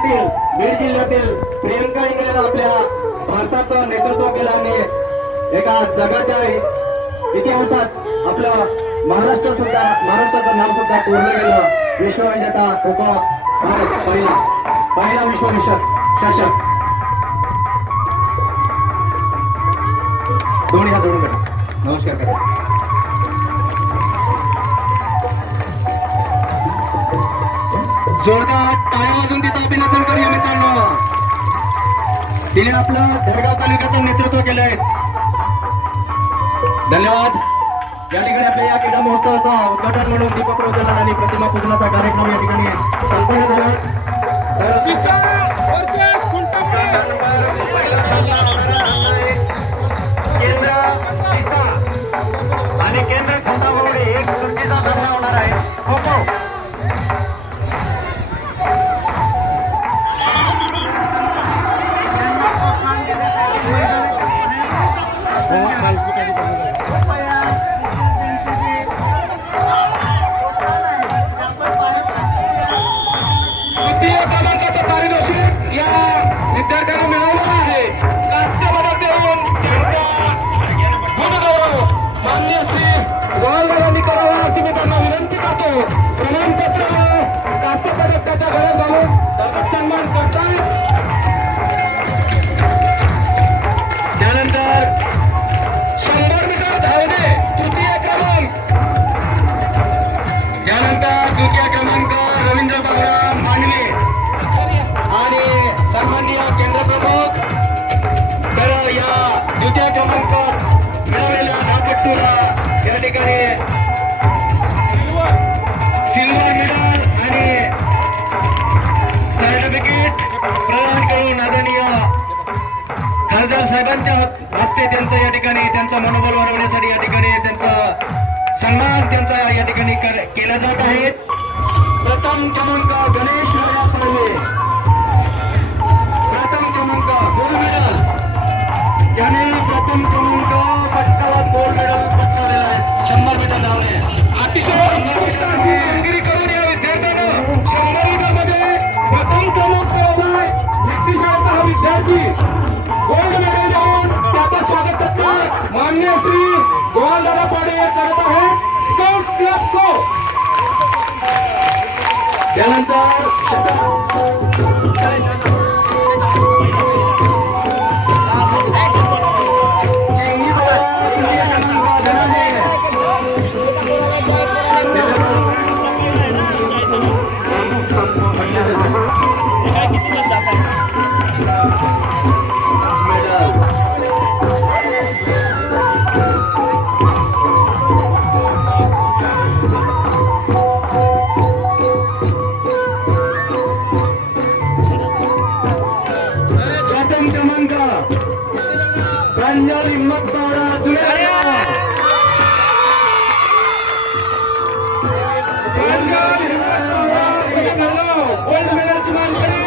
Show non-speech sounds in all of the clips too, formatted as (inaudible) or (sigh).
जिल्ह्यातील बीड जिल्ह्यातील प्रियंका इंगळेनं आपल्या भारताचं नेतृत्व केलं आणि एका जगाच्या इतिहासात आपलं महाराष्ट्र सुद्धा महाराष्ट्राचं नाव सुद्धा पूर्ण केलं. विश्वविजेता खो भारत पहिला. पहिला विश्वविषक शासक. दोन्ही हात जोडून नमस्कार करा. जोरदार टाळ्या वाजून देतात आपलं धडगाव तालुक्याचं नेतृत्व केलंय धन्यवाद. या ठिकाणी आपल्या या क्रीडा महोत्सवाचा उद्घाटन म्हणून दीपक प्रज्वलन आणि प्रतिमा पूजनाचा कार्यक्रम या ठिकाणी संपन्न झाला. साहेबांच्या हस्ते त्यांचं या ठिकाणी त्यांचं मनोबल वाढवण्यासाठी या ठिकाणी त्यांचा सन्मान त्यांचा या ठिकाणी केला जात आहे. प्रथम क्रमांक गणेश प्रथम क्रमांक गोल्ड मेडल. ज्याने प्रथम क्रमांक पटकावत गोल्ड मेडल पटकावलेला आहे. शंभर मीटर धावणे. अतिशय कामगिरी करून या विद्यार्थ्यानं शंभर मीटरमध्ये प्रथम क्रमांक मिळवलाय व्यक्तिशाळेचा हा विद्यार्थी गोल्ड मान्य श्री गोवालदादा पाडे करत आहेत. स्काउट क्लब को. त्यानंतर प्रांजल हिम्मत जुळ्या प्रांजल हिम्मत बावडा जुळे धरलो. गोल्ड मेडलची मानकरी.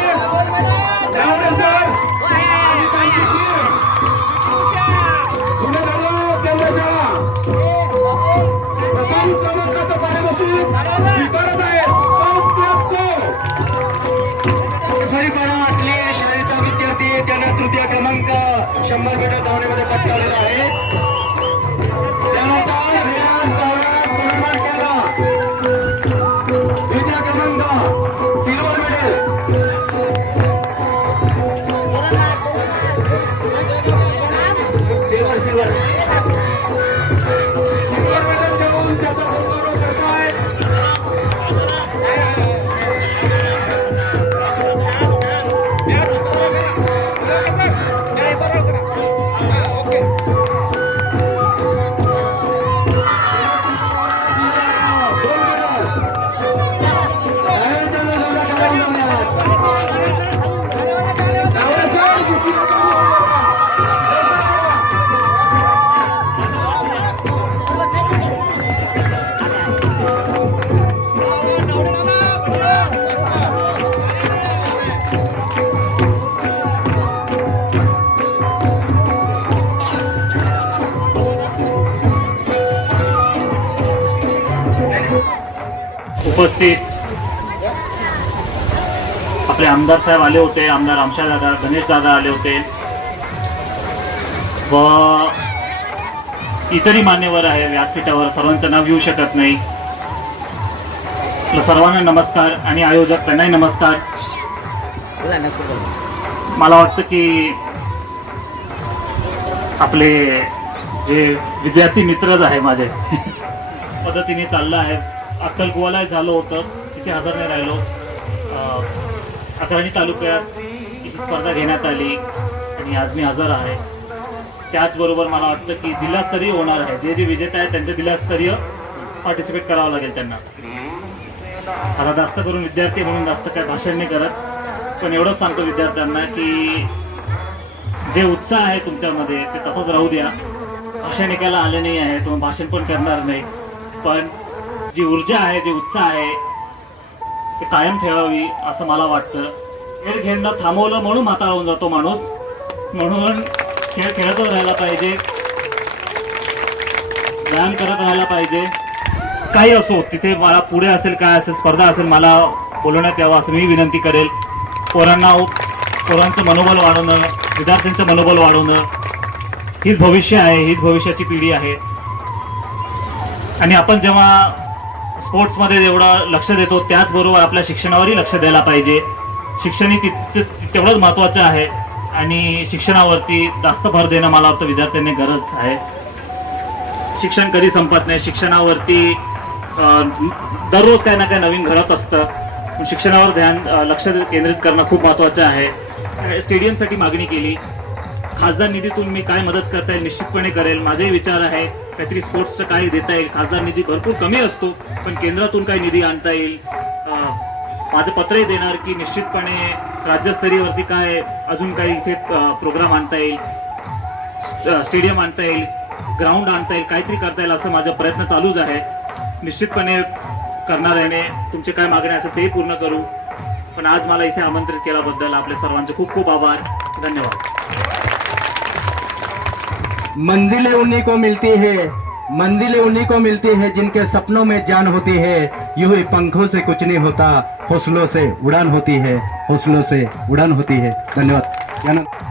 शंभर मीटर धावण्यामध्ये पटकावलेला आहे. Ah, okay. उपस्थित आपले आमदार साहेब आले होते आमदार आमशा दादा गणेश दादा आले होते. व इतरही मान्यवर आहे व्यासपीठावर सर्वांचं नाव घेऊ शकत नाही. सर्वांना नमस्कार आणि आयोजक त्यांनाही नमस्कार. मला वाटतं की आपले जे विद्यार्थी मित्रच आहे माझे (laughs) पद्धतीने चाललं आहे. अक्कलकुवाला झालं होतं. तिथे हजर नाही राहिलो अकराणी तालुक्यात ही स्पर्धा घेण्यात आली आणि आज मी हजर आहे. त्याचबरोबर मला वाटतं की जिल्हास्तरीय होणार आहे. जे जे विजेते आहेत त्यांचं जिल्हास्तरीय पार्टिसिपेट करावं लागेल त्यांना. आता जास्त करून विद्यार्थी म्हणून जास्त काय भाषण नाही करत. पण एवढंच सांगतो विद्यार्थ्यांना की जे उत्साह आहे तुमच्यामध्ये ते तसंच राहू द्या. भाषण एकाला आले नाही आहे तुम्ही भाषण पण करणार नाही. पण जी ऊर्जा आहे जे उत्साह आहे ते कायम ठेवावी असं मला वाटतं. खेळ खेळणं थांबवलं म्हणून माता होऊन जातो माणूस. म्हणून खेळ खेळतच राहायला पाहिजे. व्यायाम करत राहायला पाहिजे. काही असो तिथे मला पुढे असेल काय असेल स्पर्धा असेल मला बोलवण्यात यावं असं मी विनंती करेल. पोरांना पोरांचं मनोबल वाढवणं विद्यार्थ्यांचं मनोबल वाढवणं हीच भविष्य आहे हीच भविष्याची पिढी आहे. आणि आपण जेव्हा स्पोर्ट्समध्ये जेवढं लक्ष देतो त्याचबरोबर आपल्या शिक्षणावरही लक्ष द्यायला पाहिजे. शिक्षण ही तित- तेवढंच महत्त्वाचं आहे आणि शिक्षणावरती जास्त भर देणं मला वाटतं विद्यार्थ्यांनी गरज आहे. शिक्षण कधी संपत नाही. शिक्षणावरती दररोज काही ना काही नवीन घडत असतं. शिक्षणावर ध्यान लक्ष केंद्रित करणं खूप महत्त्वाचं आहे. स्टेडियमसाठी मागणी केली. खासदार निधीतून मी काय मदत करता येईल निश्चितपणे करेल. माझाही विचार आहे काहीतरी स्पोर्ट्सचं काय देता येईल. खासदार निधी भरपूर कमी असतो पण केंद्रातून काही निधी आणता येईल. माझं पत्रही देणार की निश्चितपणे राज्यस्तरीयवरती काय अजून काही इथे प्रोग्राम आणता येईल. स्टेडियम आणता येईल. ग्राउंड आणता येईल. काहीतरी करता येईल असं माझा प्रयत्न चालूच आहे. निश्चितपणे करणार आहे तुमचे काय मागणे असं तेही पूर्ण करू. पण आज मला इथे आमंत्रित केल्याबद्दल आपल्या सर्वांचे खूप खूप आभार. धन्यवाद. मंजिलें उन्हीं को मिलती है, मंजिलें उन्हीं को मिलती है जिनके सपनों में जान होती है। यू ही पंखों से कुछ नहीं होता, हौसलों से उड़ान होती है, हौसलों से उड़ान होती है। धन्यवाद।